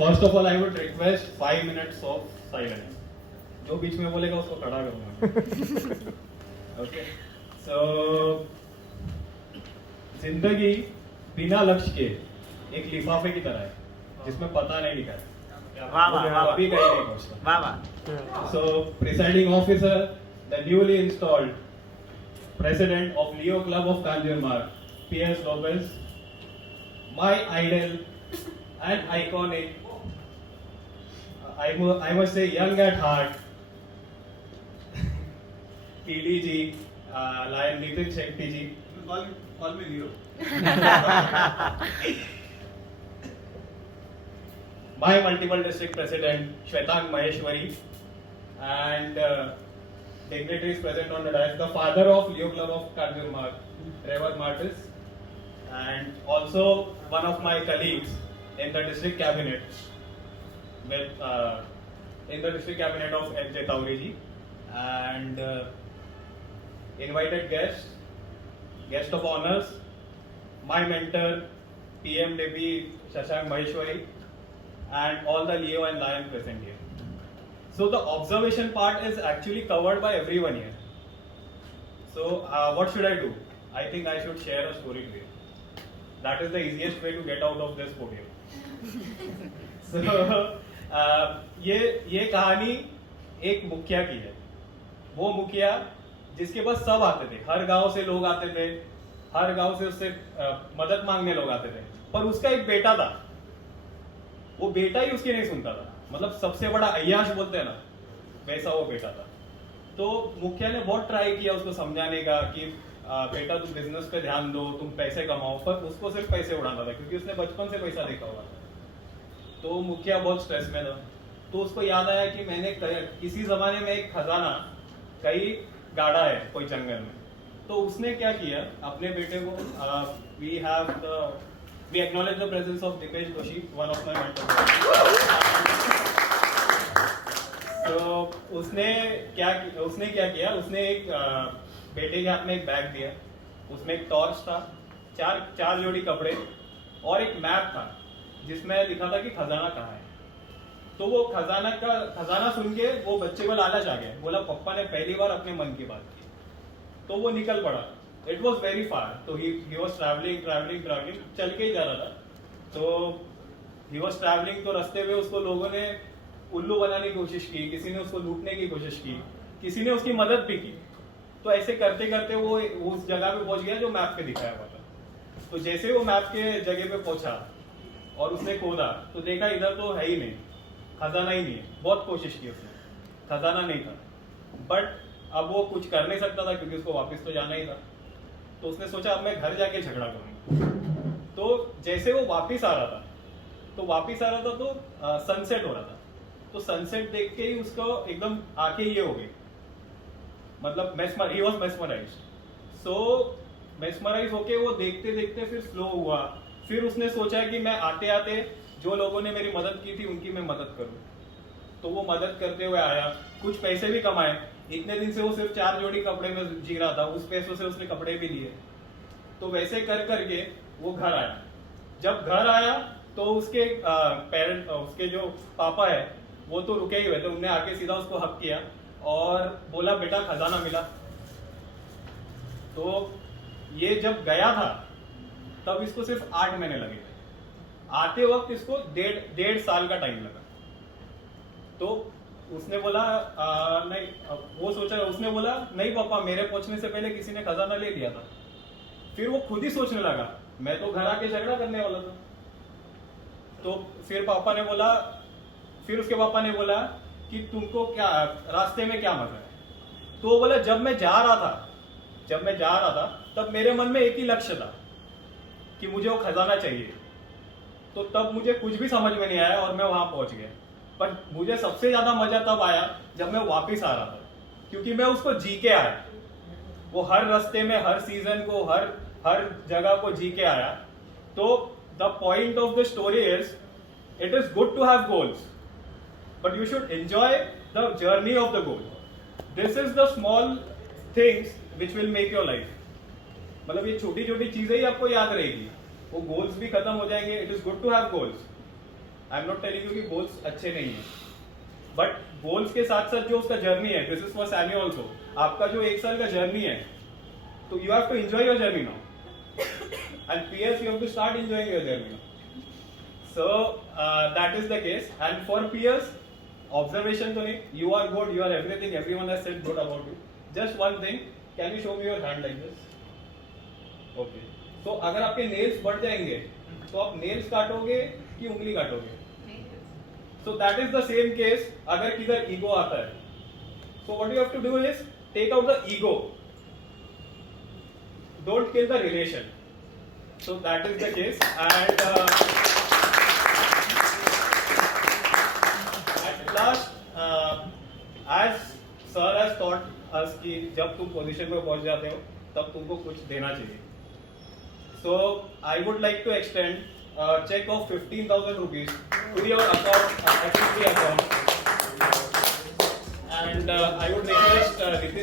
First of all I would request 5 minutes of silence. जो बीच में बोलेगा उसको खड़ा करूंगा. ओके, सो जिंदगी बिना लक्ष्य के एक लिफाफे की तरह है जिसमें पता नहीं लिखा है. अभी कहीं नहीं पहुंचता. So, presiding officer, the newly installed president of Leo Club of Kanjurmarg, P.S. Lopez, my idol and iconic, I must say young at heart, PDG, Lion Nitin Shetty ji. Call me Leo. My multiple district president Shwetang Maheshwari and dignitaries present on the dais, the father of Leo Club of Kanjurmarg, Trevor Martis, and also one of my colleagues in the district cabinet with in the district cabinet of L.J. Tauri ji, and invited guest of honors, my mentor PMDB Shashank Maheshwari, and all the Leo and Lion present here. So the observation part is actually covered by everyone here. So what should I do? I think I should share a story to you. That is the easiest way to get out of this podium. So ये कहानी एक मुखिया की है. वो मुखिया जिसके पास सब आते थे, हर गांव से लोग आते थे, हर गांव से उससे मदद मांगने लोग आते थे, पर उसका एक बेटा था. वो बेटा ही उसकी नहीं सुनता था. मतलब सबसे बड़ा अय्याश बोलते हैं ना, वैसा वो बेटा था. तो मुखिया ने बहुत ट्राई किया उसको समझाने का कि बेटा तुम बिजनेस पे ध्यान दो, तुम पैसे कमाओ, पर उसको सिर्फ पैसे उड़ाना था क्योंकि उसने बचपन से पैसा देखा हुआ था. तो मुखिया बहुत स्ट्रेस में था. तो उसको याद आया कि मैंने किसी जमाने में एक खजाना कहीं गाड़ा है कोई जंगल में. तो उसने क्या किया, अपने बेटे को we acknowledge the presence of Dipesh Doshi, one of my mentors. तो उसने क्या किया, उसने एक बेटे के हाथ में एक बैग दिया. उसमें एक टॉर्च था, चार जोड़ी कपड़े और एक मैप था जिसमें लिखा था कि खजाना कहाँ है. तो वो खजाना सुन के वो बच्चे को लालच आ गया. बोला पप्पा ने पहली बार अपने मन की बात की. तो वो निकल पड़ा. It was very far. तो he was traveling, चल के ही जा रहा था. तो he was traveling, तो रास्ते में उसको लोगों ने उल्लू बनाने की कोशिश की, किसी ने उसको लूटने की कोशिश की, किसी ने उसकी मदद भी की. तो ऐसे करते करते वो उस जगह पे पहुंच गया जो मैप पे दिखाया हुआ था. तो जैसे वो मैप के जगह पे पहुंचा और उसने खोदा तो देखा इधर तो है ही नहीं, खजाना ही नहीं है. बहुत कोशिश की उसने, खजाना नहीं था. बट अब वो कुछ कर नहीं सकता था क्योंकि उसको वापस तो जाना ही था. तो उसने सोचा अब मैं घर जाके झगड़ा करूंगा. तो जैसे वो वापस आ रहा था तो सनसेट हो रहा था. तो सनसेट देख के ही उसको एकदम आंखें ये हो गई, मतलब he was mesmerised. So mesmerise होके वो देखते देखते फिर स्लो हुआ. फिर उसने सोचा कि मैं आते आते जो लोगों ने मेरी मदद की थी उनकी मैं मदद करूं. तो वो मदद करते हुए आया, कुछ पैसे भी कमाए. इतने दिन से वो सिर्फ 4 जोड़ी कपड़े में जी रहा था, उस पैसों से उसने कपड़े भी लिए. तो वैसे कर करके वो घर आया. जब घर आया तो उसके उसके जो पापा है वो तो रुके ही हुए थे. उन्होंने आके सीधा उसको हक किया और बोला बेटा खजाना मिला. तो ये जब गया था तब इसको सिर्फ 8 महीने लगे थे. आते वक्त इसको 1.5 साल का टाइम लगा. तो उसने बोला नहीं, वो सोचा, उसने बोला नहीं पापा मेरे पहुंचने से पहले किसी ने खजाना ले लिया था. फिर वो खुद ही सोचने लगा मैं तो घर आके झगड़ा करने वाला था. तो फिर उसके पापा ने बोला कि तुमको क्या रास्ते में क्या मजा है. तो वो बोला जब मैं जा रहा था तब मेरे मन में एक ही लक्ष्य था कि मुझे वो खजाना चाहिए. तो तब मुझे कुछ भी समझ में नहीं आया और मैं वहां पहुंच गया. पर मुझे सबसे ज्यादा मजा तब आया जब मैं वापस आ रहा था, क्योंकि मैं उसको जी के आया. वो हर रास्ते में, हर सीजन को, हर जगह को जी के आया. तो the point of the story is it is good to have goals, but you should enjoy the journey of the goal. This is the small things which will make your life. मतलब ये छोटी छोटी चीजें ही आपको याद रहेगी. वो goals भी खत्म हो जाएंगे. It is good to have goals, I am not telling you कि गोल्स अच्छे नहीं है, बट गोल्स के साथ साथ जो उसका जर्नी है, this is for Sammy also, आपका जो 1 साल का जर्नी है, तो you have to enjoy your journey now, and PS you have to start enjoying your journey now. So that is the case. And for PS observation तो नहीं, you are good, you are everything, everyone has said good about you. Just one thing, can you show me your hand like this? Okay. तो अगर आपके nails बढ़ जाएंगे तो आप nails काटोगे कि उंगली काटोगे? So that is the same case अगर किधर ईगो आता है. So what you have to do is take out the ego. Don't kill the relation. So that is the case. And at last, as sir has taught us कि जब तुम position पे पहुंच जाते हो तब तुमको कुछ देना चाहिए. So I would like to extend a check of 15,000 rupees to your account, FSB account, and I would request Ritin